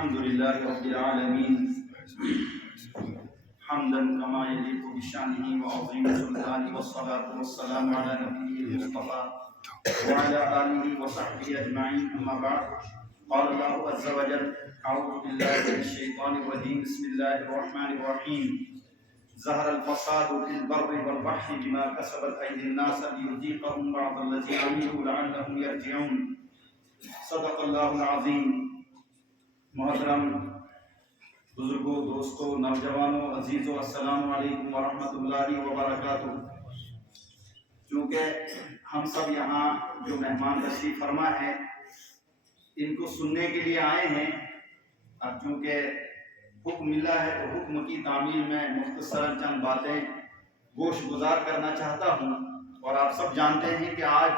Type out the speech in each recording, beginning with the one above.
الحمد لله رب العالمين حمدا كما يليق بشانه وعظيم سلطانه والصلاة والسلام على نبيه المصطفى وعلى آله وصحبه أجمعين أما بعد قال الله عز وجل أعوذ بالله من الشيطان الرجيم بسم الله الرحمن الرحيم ظهر الفساد في البر والبحر بما كسبت أيدي الناس ليذيقهم بعض الذي عملوا لعلهم يرجعون صدق اللہ العظیم۔ محترم بزرگوں، دوستوں، نوجوانوں، عزیزوں، السلام علیکم ورحمۃ اللہ وبرکاتہ۔ چونکہ ہم سب یہاں جو مہمان تشریف فرما ہیں ان کو سننے کے لیے آئے ہیں، اب چونکہ حکم ملا ہے تو حکم کی تعمیل میں مختصراً چند باتیں گوش گزار کرنا چاہتا ہوں۔ اور آپ سب جانتے ہیں کہ آج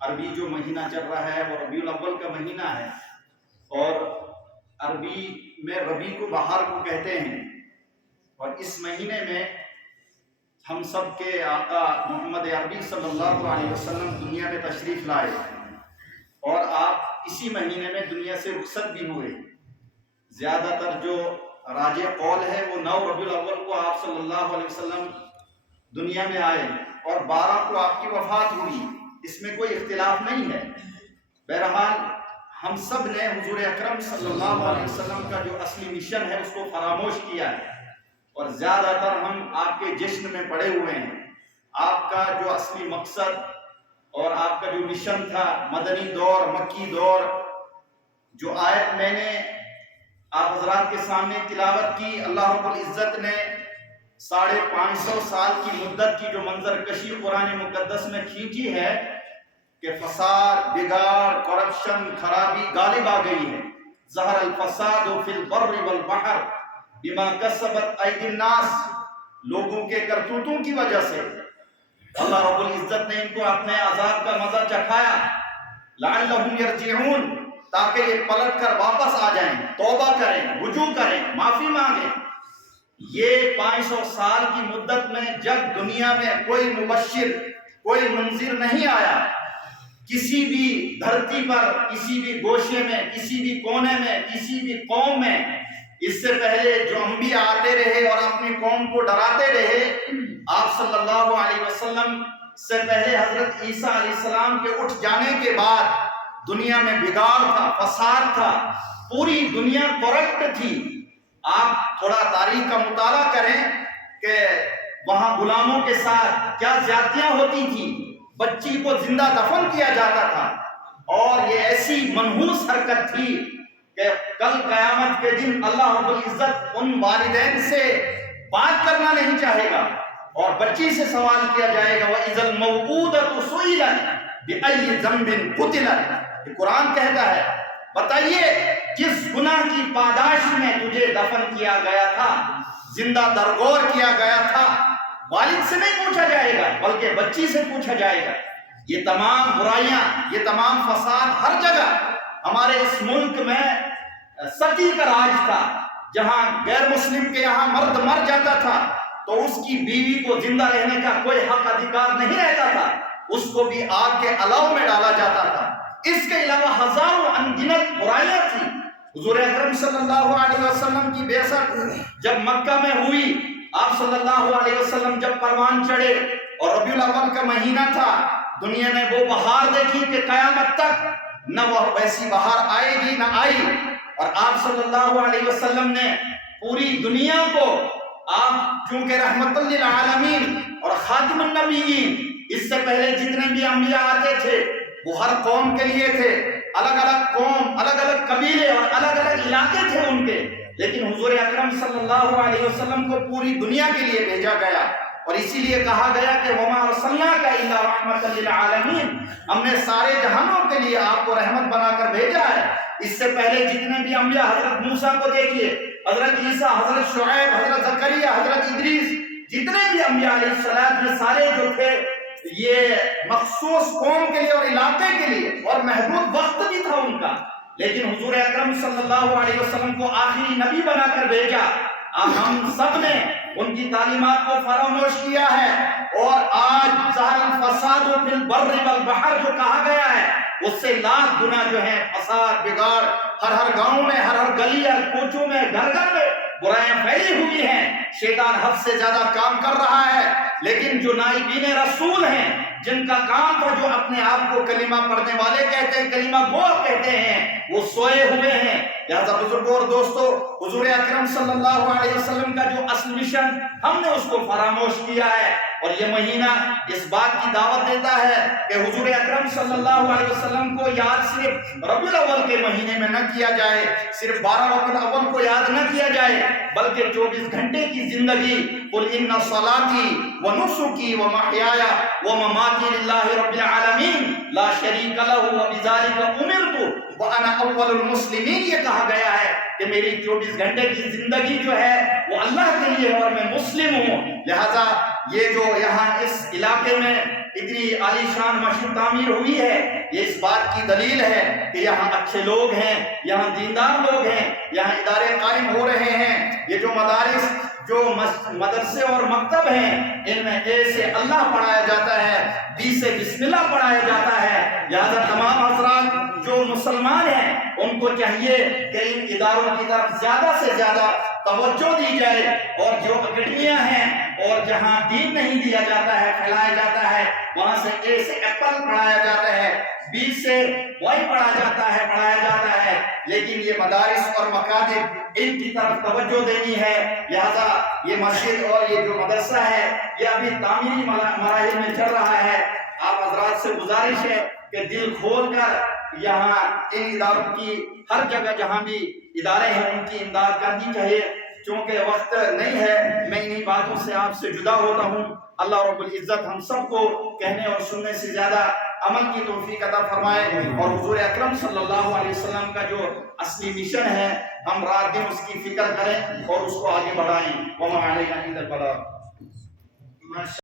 عربی جو مہینہ چل رہا ہے وہ ربیع الاول کا مہینہ ہے، اور عربی میں ربیع کو بہار کو کہتے ہیں، اور اس مہینے میں ہم سب کے آقا محمد عربی صلی اللہ علیہ وسلم دنیا میں تشریف لائے، اور آپ اسی مہینے میں دنیا سے رخصت بھی ہوئے۔ زیادہ تر جو راجع قول ہے وہ 9 ربیع الاول کو آپ صلی اللہ علیہ وسلم دنیا میں آئے، اور 12 کو آپ کی وفات ہوئی، اس میں کوئی اختلاف نہیں ہے۔ بہرحال ہم سب نے حضور اکرم صلی اللہ علیہ وسلم کا جو اصلی مشن ہے اس کو فراموش کیا ہے، اور زیادہ تر ہم آپ کے جشن میں پڑے ہوئے ہیں۔ آپ کا جو اصلی مقصد اور آپ کا جو مشن تھا، مدنی دور، مکی دور، جو آیت میں نے آپ حضرات کے سامنے تلاوت کی، اللہ رب العزت نے 550 سال کی مدت کی جو منظر کشی قرآن مقدس میں کھینچی ہے کہ فساد، بگاڑ، کرپشن، خرابی غالب آ گئی ہے۔ ظہر الفساد فی البر والبحر بما کسبت ایدی الناس، لوگوں کے کرتوتوں کی وجہ سے اللہ رب العزت نے ان کو اپنے عذاب کا مزہ چکھایا، لعلہم یرجعون، تاکہ یہ پلٹ کر واپس آ جائیں، توبہ کریں، رجوع کریں، معافی مانگیں۔ یہ 500 سال کی مدت میں جب دنیا میں کوئی مبشر، کوئی منذر نہیں آیا، کسی بھی دھرتی پر، کسی بھی گوشے میں، کسی بھی کونے میں، کسی بھی قوم میں، اس سے پہلے جو انبیاء آتے رہے اور اپنی قوم کو ڈراتے رہے، آپ صلی اللہ علیہ وسلم سے پہلے حضرت عیسیٰ علیہ السلام کے اٹھ جانے کے بعد دنیا میں بگاڑ تھا، فساد تھا، پوری دنیا کرپٹ تھی۔ آپ تھوڑا تاریخ کا مطالعہ کریں کہ وہاں غلاموں کے ساتھ کیا زیادتیاں ہوتی تھی، بچی کو زندہ دفن کیا جاتا تھا، اور یہ ایسی منحوس حرکت تھی کہ کل قیامت کے دن اللہ رب العزت ان والدین سے بات کرنا نہیں چاہے گا، اور بچی سے سوال کیا جائے گا وَإِذَا الْمَوْءُودَةُ سُئِلَتْ بِأَيِّ ذَنبٍ قُتِلَتْ۔ یہ قرآن کہتا ہے، بتائیے جس گناہ کی پاداش میں تجھے دفن کیا گیا تھا، زندہ درگور کیا گیا تھا، والد سے نہیں پوچھا جائے گا بلکہ بچی سے پوچھا جائے گا۔ یہ تمام برائیاں، یہ تمام فساد ہر جگہ ہمارے اس ملک میں ستی کا راج تھا، جہاں غیر مسلم کے یہاں مرد مر جاتا تھا تو اس کی بیوی کو زندہ رہنے کا کوئی حق ادھیکار نہیں رہتا تھا، اس کو بھی آگ کے الاؤ میں ڈالا جاتا تھا۔ اس کے علاوہ ہزاروں انگنت برائیاں تھیں۔ حضور اکرم صلی اللہ علیہ وسلم کی بعثت جب مکہ میں ہوئی، آپ صلی اللہ علیہ وسلم جب پروان چڑھے اور ربیع الاول کا مہینہ تھا، دنیا نے وہ بہار دیکھی کہ قیامت تک نہ وہ ویسی بہار آئے گی نہ آئی، اور آپ صلی اللہ علیہ وسلم نے پوری دنیا کو، آپ چونکہ رحمت للعالمین اور خاتم النبیین، اس سے پہلے جتنے بھی انبیاء آتے تھے وہ ہر قوم کے لیے تھے، الگ الگ قوم، الگ الگ قبیلے اور الگ الگ علاقے تھے ان کے، لیکن حضور اکرم صلی اللہ علیہ وسلم کو پوری دنیا کے لیے بھیجا گیا، اور اسی لیے کہا گیا کہ وَمَا أَرْسَلْنَاكَ إِلَّا رَحْمَةً لِلْعَالَمِينَ، ہم نے سارے جہانوں کے لیے آپ کو رحمت بنا کر بھیجا ہے۔ اس سے پہلے جتنے بھی انبیاء، حضرت موسیٰ کو دیکھیے، حضرت عیسیٰ، حضرت شعیب، حضرت زکریا، حضرت ادریس، جتنے بھی انبیاء علیہ السلام میں سارے جو تھے یہ مخصوص قوم کے لیے اور علاقے کے لیے، اور محدود وقت بھی تھا ان کا، لیکن حضور اکرم صلی اللہ علیہ وسلم کو آخری نبی بنا کر بھیجا۔ ہم سب نے ان کی تعلیمات کو فراموش کیا ہے، اور آج ظہر الفساد فی البر والبحر جو کہا گیا ہے اس سے لاکھ گنا جو ہے فساد بگاڑ ہر گاؤں میں، ہر گلی، ہر کوچوں میں، گھر گھر میں برائیاں پھیلی ہوئی ہیں۔ شیطان حد سے زیادہ کام کر رہا ہے، لیکن جو نائبین رسول ہیں، جن کا کام تھا، جو اپنے آپ کو کلمہ پڑھنے والے کہتے ہیں، کلمہ گو کہتے ہیں، وہ سوئے ہوئے ہیں۔ لہذا بزرگوں اور دوستو، حضور اکرم صلی اللہ علیہ وسلم کا جو اصل مشن ہم نے اس کو فراموش کیا ہے، اور یہ مہینہ اس بات کی دعوت دیتا ہے کہ حضور اکرم صلی اللہ علیہ وسلم کو یاد صرف ربیع الاول کے مہینے میں نہ کیا جائے، صرف 12 ربیع الاول کو یاد نہ کیا جائے، بلکہ 24 گھنٹے کی زندگی، قل ان صلاتی ونسکی ومحیایا ومماتی للہ رب العالمین لا شریک لہ وبذالک امرت وانا اول المسلمین، یہ کہا گیا ہے کہ میری 24 گھنٹے کی زندگی جو ہے وہ اللہ کے لیے ہے اور میں مسلم ہوں۔ لہذا یہ جو یہاں اس علاقے میں اتنی عالی شان مسجد تعمیر ہوئی ہے، یہ اس بات کی دلیل ہے کہ یہاں اچھے لوگ ہیں، یہاں دیندار لوگ ہیں، یہاں ادارے قائم ہو رہے ہیں۔ یہ جو مدارس، جو مدرسے اور مکتب ہیں، ان میں اے سے اللہ پڑھایا جاتا ہے، بی سے بسم اللہ پڑھایا جاتا ہے۔ لہذا تمام حضرات جو مسلمان ہیں ان کو چاہیے کہ ان اداروں کی طرف زیادہ سے زیادہ توجہ دی جائے، اور جو اکیڈمیاں ہیں اور جہاں دین نہیں دیا جاتا ہے، پھیلایا جاتا ہے، وہاں سے اے سے ایپل پڑھایا جاتا ہے، بی سے وائی پڑھایا جاتا ہے، لیکن یہ مدارس اور مکاتب ان کی طرف توجہ دینی ہے۔ لہذا یہ مسجد اور یہ جو مدرسہ ہے یہ ابھی تعمیری مراحل میں چل رہا ہے۔ آپ حضرات سے گزارش ہے کہ دل کھول کر یہاں ان اداروں کی ہر جگہ جہاں بھی ادارے ہیں ان کی امداد کرنی چاہیے۔ چونکہ وقت نہیں ہے، میں انہی باتوں سے آپ سے جدا ہوتا ہوں۔ اللہ رب العزت ہم سب کو کہنے اور سننے سے زیادہ عمل کی توفیق عطا فرمائے، اور حضور اکرم صلی اللہ علیہ وسلم کا جو اصلی مشن ہے ہم رات دن اس کی فکر کریں اور اس کو آگے بڑھائیں۔ وما علینا الا البلاغ۔